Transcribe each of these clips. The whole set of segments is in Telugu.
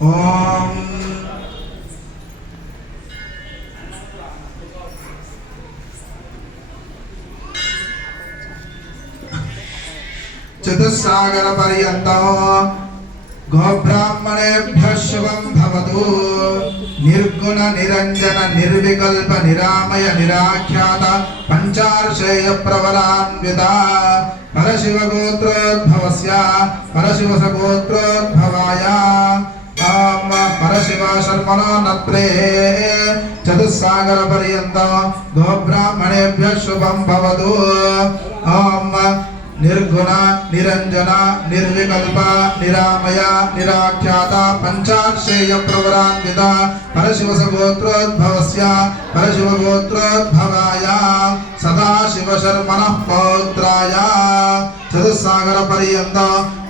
ఓం. చతుస్సాగర పర్యంతం గోబ్రాహ్మణేభ్య శుభం భవతు. నిర్గుణ నిరంజన నిర్వికల్ప నిరామయ నిరాఖ్యాత పంచార్షేయ ప్రవరాన్విత. పరశివ గోత్రోద్భవస్య పరశివ సగోత్రోద్భవాయ ఆమ పరశివ శర్మణో నత్రే. చతుస్సాగర పర్యంతం గోబ్రాహ్మణేభ్య శుభం భవతు. ఓం నిర్గుణ నిరంజన నిర్వికల్ప నిరామయ నిరాఖ్యాత పంచాక్షేయ ప్రవరాన్విత పరశివ గోత్రోద్భవస్య పరశివ గోత్రోద్భవాయ సదాశివ శర్మణ పౌత్రాయ. చతుస్సాగర పర్యంత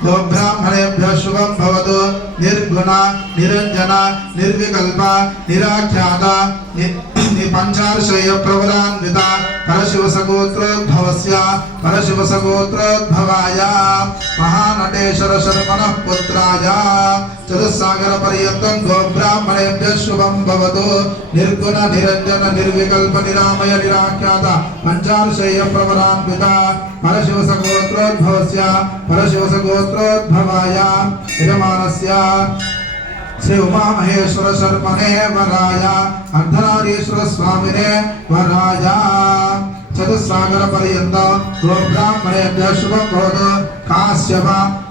గోబ్రాహ్మణేభ్య శుభం భవతు. నిర్గుణ నిరంజన నిర్వికల్ప నిరాఖ్యాత ని- ని- పంచార్షయ ప్రవరాన్విత పరశివ సగోత్రోద్భవస్య పరశివ సగోత్రోద్భవాయ మహానటేశ్వర శర్మణ పుత్రాయ చతుస్సాగర పర్యంతం గోబ్రాహ్మణేభ్య శుభం భవతు నిర్గుణ నిరంజన నిర్వికల్ప నిరామయ నిరాఖ్యాత పంచార్షయ ప్రవరాన్విత పరశివ సగోత్రోద్భవస్య పరశివ సగోత్రోద్భవాయ యజమానస్య శ్రీ ఉమామహేశ్వర శర్మనే వరాయ అర్ధనారీశ్వర స్వామినే వరాయ చతుస్సాగర పర్యంత గోబ్రాహ్మణేభ్య శుభం కాశ్యప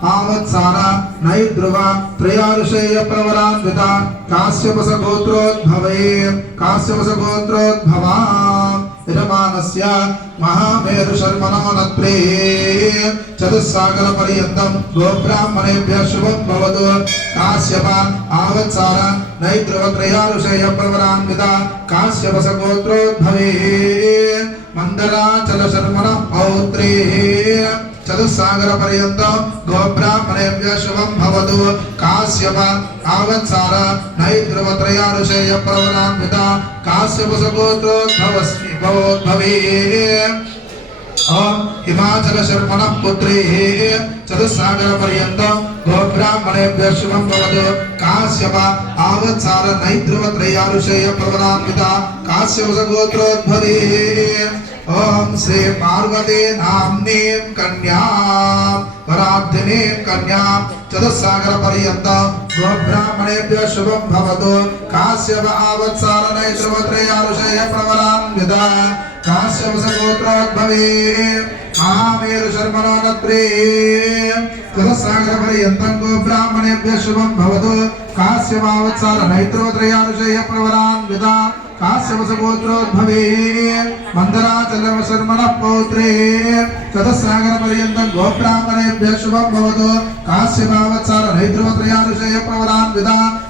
ఆవత్సార నైద్రువ త్రయారుషేయ ప్రవరాన్విత కాశ్యపస గోత్రోద్భవే కాశ్యపస గోత్రోద్భవా యజమానస్య మహామేరు శర్మణో నత్రే చతుస్సాగర పర్యంతం గోబ్రాహ్మణేభ్య శుభం భవదు కాశ్యప ఆవత్సార నైద్రువ త్రయారుషేయ ప్రవరాన్విత కాశ్యపస గోత్రోద్భవే మందరాచల శర్మణ పౌత్రే చతుస్సాగర పర్యంతం గోబ్రాహ్మణేభ్య శుభం భవతు కాశ్యప ఆవత్సార నైద్రువ త్రయారుషేయ ప్రవరాన్విత కాశ్యప గోత్రోద్భవస్మి భవోద్భవే హిమాచల శర్మణ పుత్రీ చతుస్సాగర పర్యంతం గోబ్రాహ్మణేభ్య శుభం భవతు కాశ్యప ఆవత్సార నైద్రువ త్రయారుషేయ ప్రవరాన్విత కాశ్యప సగోత్రోద్భవే ఓం శ్రీ పార్వతే నామ్నీం కన్యా వరాబ్ధినీం కన్యా చతుస్సాగర పర్యంత గోబ్రాహ్మణేభ్య శుభం భవతు కాశ్యప ఆవత్సార నైత్రవత్రయారుషయ ప్రవరాన్విత కాశ్యప సగోత్రాద్భవే మహామేరు శర్మణోనత్రే చతుస్సాగర పర్యంతం గోబ్రాహ్మణేభ్య శుభం భవతు కాశ్యపావత్సార నైత్రోత్రయానుషేయ ప్రవరాన్విత కాశ్యపస గోత్రోద్భవే మందరాచల శర్మణ పౌత్రే చతుస్సాగర పర్యంతం గోబ్రాహ్మణేభ్య శుభం భవతు కాశ్యపావత్సార నైత్రోత్రయానుషేయ ప్రవరాన్విత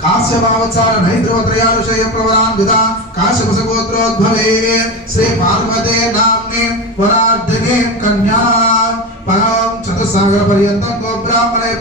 నైత్రోత్రయానుషేయ ప్రవరాన్విత కాశ్యపద గోత్రోద్భవే హిమాచల శర్మణ పుత్రే చతుస్సాగర ప్రవరాన్విత కాశ్యపస శ్రీ పార్వతే నామ్ని వరార్ధిని కన్యా పరం చతుస్సాగర పర్యంతం గోబ్రాహ్మణే